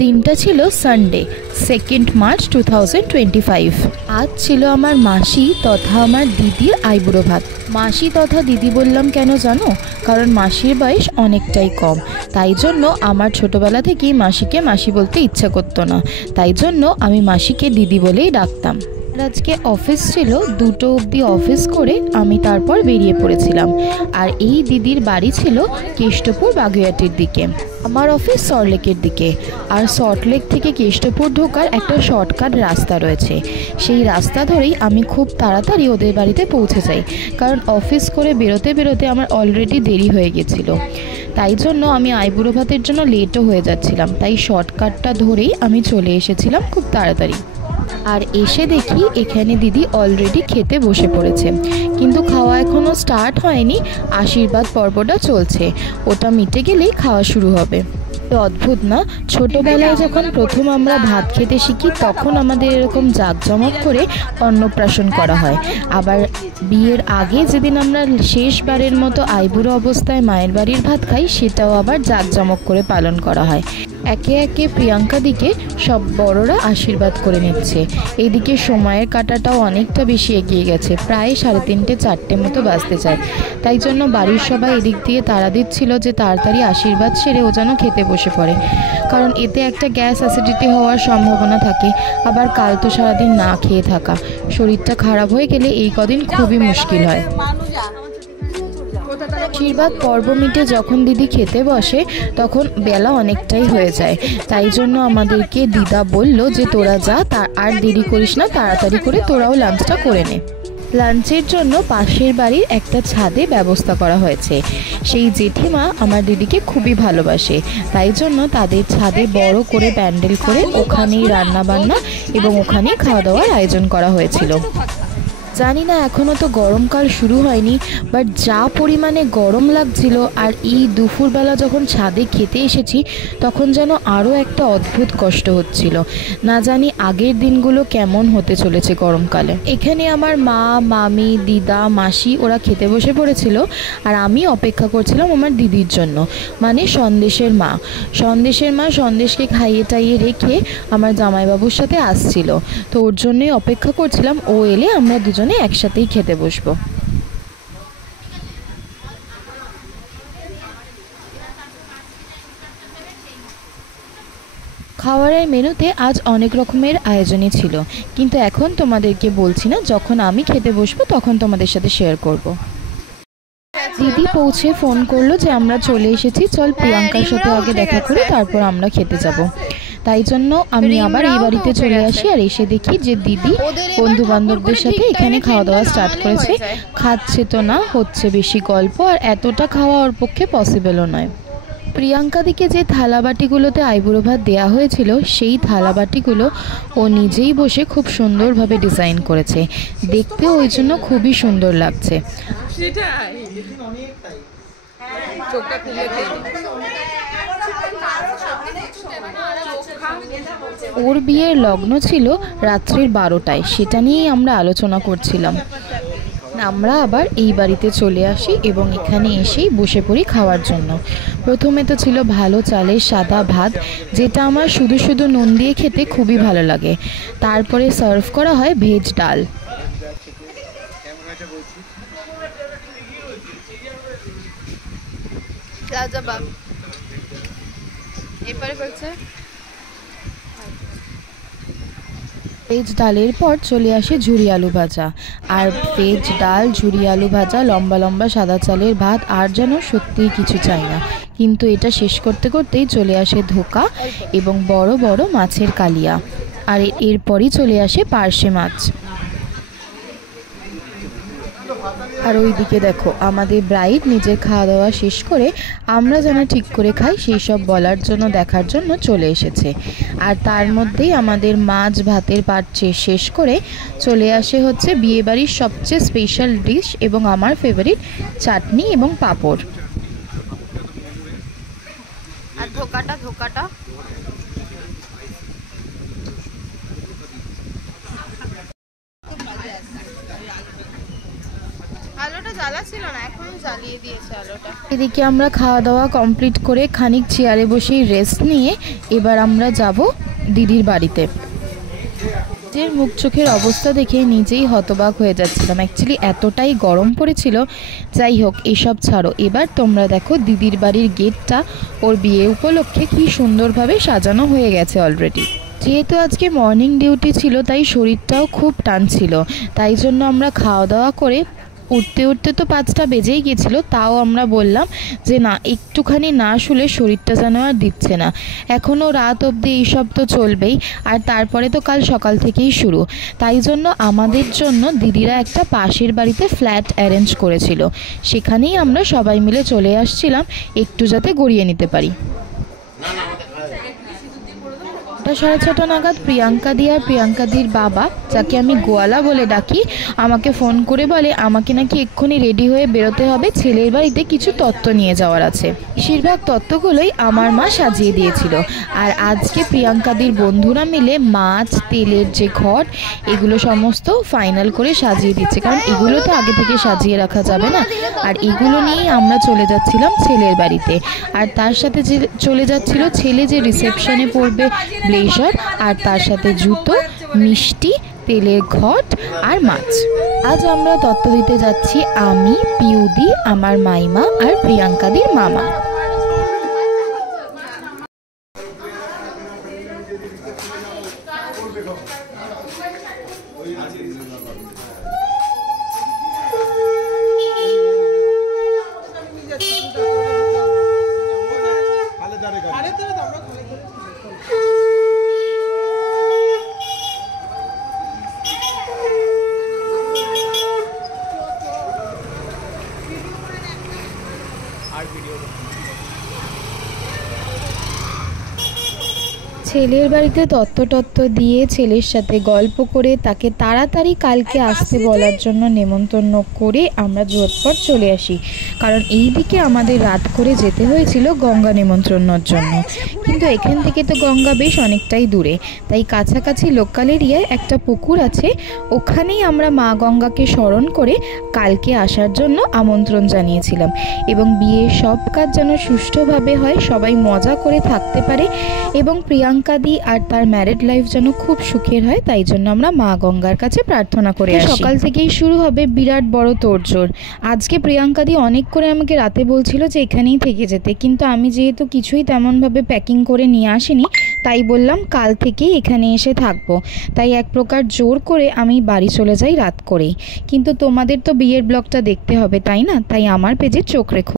দিনটা ছিল Sunday 2 March 2025। আজ ছিল আমার মাসি তথা আমার দিদির আইবুড়ো ভাত। মাসি তথা দিদি বললাম কেন জানো? কারণ মাসির বয়স অনেকটাই কম, তাই জন্য আমার ছোটোবেলা থেকেই মাসিকে মাসি বলতে ইচ্ছা করতো না, তাই জন্য আমি মাসিকে দিদি বলেই ডাকতাম। আজকে অফিস ছিল, 2টো অবধি অফিস করে আমি তারপর বেরিয়ে পড়েছিলাম। আর এই দিদির বাড়ি ছিল কেষ্টপুর বাগুইআটির দিকে, আমার অফিস সল্টলেকের দিকে। আর সল্টলেক থেকে কেষ্টপুর ঢোকার একটা শর্টকাট রাস্তা রয়েছে, সেই রাস্তা ধরেই আমি খুব তাড়াতাড়ি ওদের বাড়িতে পৌঁছে যাই, কারণ অফিস করে বেরোতে বেরোতে আমার অলরেডি দেরি হয়ে গেছিলো। তাই জন্য আমি আইবুড়ো ভাতের জন্য লেটও হয়ে যাচ্ছিলাম, তাই শর্টকাটটা ধরেই আমি চলে এসেছিলাম খুব তাড়াতাড়ি। আর এসে দেখি এখানে দিদি অলরেডি খেতে বসে পড়েছে, কিন্তু খাওয়া এখনও স্টার্ট হয়নি, আশীর্বাদ পর্বটা চলছে, ওটা মিটে গেলেই খাওয়া শুরু হবে। অদ্ভুত না, ছোটোবেলায় যখন প্রথম আমরা ভাত খেতে শিখি তখন আমাদের এরকম জাঁকজমক করে অন্নপ্রাশন করা হয়, আবার বিয়ের আগে যেদিন আমরা শেষবারের মতো আইবুড়ো অবস্থায় মায়ের বাড়ির ভাত খাই সেটাও আবার জাঁকজমক করে পালন করা হয়। একে একে প্রিয়াঙ্কা দিকে সব বড়রা আশীর্বাদ করে নিচ্ছে। এইদিকে সময়ের কাঁটাটাও অনেকটা বেশি এগিয়ে গেছে, প্রায় 3:30 4টে মতো বাজতে চায়, তাই জন্য বাড়ির সবাই এদিক দিয়ে তাড়া দিচ্ছিল যে তাড়াতাড়ি আশীর্বাদ সেরে ও যেন খেতে বসে পড়ে, কারণ এতে একটা গ্যাস অ্যাসিডিটি হওয়ার সম্ভাবনা থাকে। আবার কাল তো সারাদিন না খেয়ে থাকা, শরীরটা খারাপ হয়ে গেলে এই কদিন খুবই মুশকিল হয়। আশীর্বাদ পর্ব মিটে যখন দিদি খেতে বসে তখন বেলা অনেকটাই হয়ে যায়, তাই জন্য আমাদেরকে দিদা বলল যে তোরা যা, আর দেরি করিস না, তাড়াতাড়ি করে তোরাও লাঞ্চটা করে নে। লাঞ্চের জন্য পাশের বাড়ির একটা ছাদে ব্যবস্থা করা হয়েছে। সেই জেঠিমা আমার দিদিকে খুবই ভালোবাসে, তাই জন্য তাদের ছাদে বড় করে প্যান্ডেল করে ওখানেই রান্না বান্না এবং ওখানেই খাওয়া দাওয়ার আয়োজন করা হয়েছিল। জানি না এখনও তো গরমকাল শুরু হয়নি, বাট যা পরিমাণে গরম লাগছিল, আর এই দুপুরবেলা যখন ছাদে খেতে এসেছি তখন যেন আরও একটা অদ্ভুত কষ্ট হচ্ছিল। না জানি আগের দিনগুলো কেমন হতে চলেছে গরমকালে। এখানে আমার মা, মামি, দিদা, মাসি ওরা খেতে বসে পড়েছিল, আর আমি অপেক্ষা করছিলাম আমার দিদির জন্য, মানে সন্দেশের মা। সন্দেশকে খাইয়ে টাইয়ে রেখে আমার জামাইবাবুর সাথে আসছিল, তো ওর জন্যই অপেক্ষা করছিলাম, ও এলে আমরা দুজনে একসাথেই খেতে বসবো। খাবারের মেনুতে আজ অনেক রকমের আয়োজনই ছিল, কিন্তু এখন তোমাদেরকে বলছি না, যখন আমি খেতে বসবো তখন তোমাদের সাথে শেয়ার করব। দিদি পৌঁছে ফোন করলো যে আমরা চলে এসেছি, চল প্রিয়াঙ্কার সাথে আগে দেখা করে তারপর আমরা খেতে যাব। তাই জন্য আমি আবার এই বাড়িতে চলে আসি, আর এসে দেখি যে দিদি বন্ধু বান্ধবদের সাথে এখানে খাওয়া দাওয়া স্টার্ট করেছে। খাচ্ছে তো না, হচ্ছে বেশি গল্প, আর এতটা খাওয়া ওর পক্ষে পসিবলও নয়। প্রিয়াঙ্কা দিকে যে থালাবাটিগুলোতে আইবুড়ো ভাত দেওয়া হয়েছিল সেই থালাবাটিগুলো ও নিজেই বসে খুব সুন্দরভাবে ডিজাইন করেছে, দেখতে ওই জন্য খুবই সুন্দর লাগছে। ওর বিয়ের লগ্ন ছিল রাত্রির 12টায়, সেটা নিয়েই আমরা আলোচনা করছিলাম। আমরা আবার এই বাড়িতে চলে আসি এবং এখানে এসেই বসে পড়ি খাওয়ার জন্য। প্রথমে তো ছিল ভালো চালের সাদা ভাত, যেটা আমার শুধু শুধু নুন দিয়ে খেতে খুবই ভালো লাগে। তারপরে সার্ভ করা হয় ভেজ ডাল। ভেজ ডালের পর চলে আসে ঝুরি আলু ভাজা, আর ভেজ ডাল, ঝুরি আলু ভাজা, লম্বা লম্বা সাদা চালের ভাত, আর যেন সত্যিই কিছু চাই না। কিন্তু এটা শেষ করতে করতেই চলে আসে ধোকা এবং বড় বড় মাছের কালিয়া, আর এরপরই চলে আসে পার্শে মাছ। আর ওইদিকে দেখো আমাদের ব্রাইড নিজের খাওয়া দাওয়া শেষ করে আমরা যেন ঠিক করে খাই সেই সব বলার জন্য, দেখার জন্য চলে এসেছে। আর তার মধ্যেই আমাদের মাছ ভাতের পাট শেষ করে চলে আসে হচ্ছে বিয়েবাড়ির সবচেয়ে স্পেশাল ডিশ এবং আমার ফেভারিট চাটনি এবং পাঁপড়। আর ধোকাটা আলোটা জ্বালা ছিল না, এখন জ্বালিয়ে দিয়েছে আলোটা। এদিকে আমরা খাওয়া দাওয়া কমপ্লিট করে খানিক চেয়ারে বসেই রেস্ট নিয়ে এবার আমরা যাব দিদির বাড়িতে। যে মুখ চোখের অবস্থা দেখে নিজেই হতবাক হয়ে যাচ্ছিলাম, অ্যাকচুয়ালি এতটাই গরম পড়েছিল। যাই হোক, এসব ছাড়ো, এবার তোমরা দেখো দিদির বাড়ির গেটটা ওর বিয়ে উপলক্ষে কি সুন্দরভাবে সাজানো হয়ে গেছে অলরেডি। যেহেতু আজকে মর্নিং ডিউটি ছিল তাই শরীরটাও খুব টানছিল, তাই জন্য আমরা খাওয়া দাওয়া করে উঠতে উঠতে তো 5টা বেজেই গেছিলো, তাও আমরা বললাম যে না, একটুখানি না শুলে শরীরটা যেন আর দিচ্ছে না। এখনও রাত অবধি এইসব তো চলবেই, আর তারপরে তো কাল সকাল থেকেই শুরু। তাই জন্য আমাদের জন্য দিদিরা একটা পাশের বাড়িতে ফ্ল্যাট অ্যারেঞ্জ করেছিল, সেখানেই আমরা সবাই মিলে চলে আসছিলাম একটু যাতে গড়িয়ে নিতে পারি। 6:30 নাগাদ প্রিয়াঙ্কাদি আর প্রিয়াঙ্কাদির বাবা, যাকে আমি গোয়ালা বলে ডাকি, আমাকে ফোন করে বলে আমাকে নাকি এক্ষুনি রেডি হয়ে বেরোতে হবে, ছেলের বাড়িতে কিছু তত্ত্ব নিয়ে যাওয়ার আছে। বেশিরভাগ তত্ত্বগুলোই আমার মা সাজিয়ে দিয়েছিল, আর আজকে প্রিয়াঙ্কাদির বন্ধুরা মিলে মাছ, তেলের যে ঘট, এগুলো সমস্ত ফাইনাল করে সাজিয়ে দিচ্ছে, কারণ এগুলো তো আগে থেকে সাজিয়ে রাখা যাবে না। আর এগুলো নিয়েই আমরা চলে যাচ্ছিলাম ছেলের বাড়িতে, আর তার সাথে যে চলে যাচ্ছিল ছেলে যে রিসেপশনে পড়বে ব্লেজার, আর তার সাথে জুতো, মিষ্টি, তেলের ঘট আর মাছ। আজ আমরা তত্ত্ব দিতে যাচ্ছি আমি, পিউদি, আমার মাইমা আর প্রিয়াঙ্কাদির মামা। ছেলের বাড়িতে তত্ত্ব দিয়ে ছেলের সাথে গল্প করে তাকে তাড়াতাড়ি কালকে আসতে বলার জন্য নেমন্তন্ন করে আমরা ঝটপট চলে আসি, কারণ এই দিকে আমাদের রাত করে যেতে হয়েছিল গঙ্গা নেমন্ত্রণের জন্য। কিন্তু এখান থেকে তো গঙ্গা বেশ অনেকটাই দূরে, তাই কাছাকাছি লোকাল এরিয়ায় একটা পুকুর আছে, ওখানেই আমরা মা গঙ্গাকে স্মরণ করে কালকে আসার জন্য আমন্ত্রণ জানিয়েছিলাম, এবং বিয়ের সব কাজ যেন সুষ্ঠুভাবে হয়, সবাই মজা করে থাকতে পারে, এবং প্রিয়াঙ্কাদি আর তার ম্যারিড লাইফ যেন খুব সুখের হয়, তাই জন্য আমরা মা গঙ্গার কাছে প্রার্থনা করে আসি। সকাল থেকেই শুরু হবে বিরাট বড় তোড়জোড়। আজকে প্রিয়াঙ্কাদি অনেক করে আমাকে রাতে বলছিল যে এখানেই থেকে যেতে, কিন্তু আমি যেহেতু কিছুই তেমনভাবে প্যাকিং করে নিয়ে আসিনি, তাই বললাম কাল থেকেই এখানে এসে থাকবো। তাই এক প্রকার জোর করে আমি বাড়ি চলে যাই রাত করেই। কিন্তু তোমাদের তো বিয়ের ব্লগটা দেখতে হবে, তাই না? তাই আমার পেজে চোখ রেখো।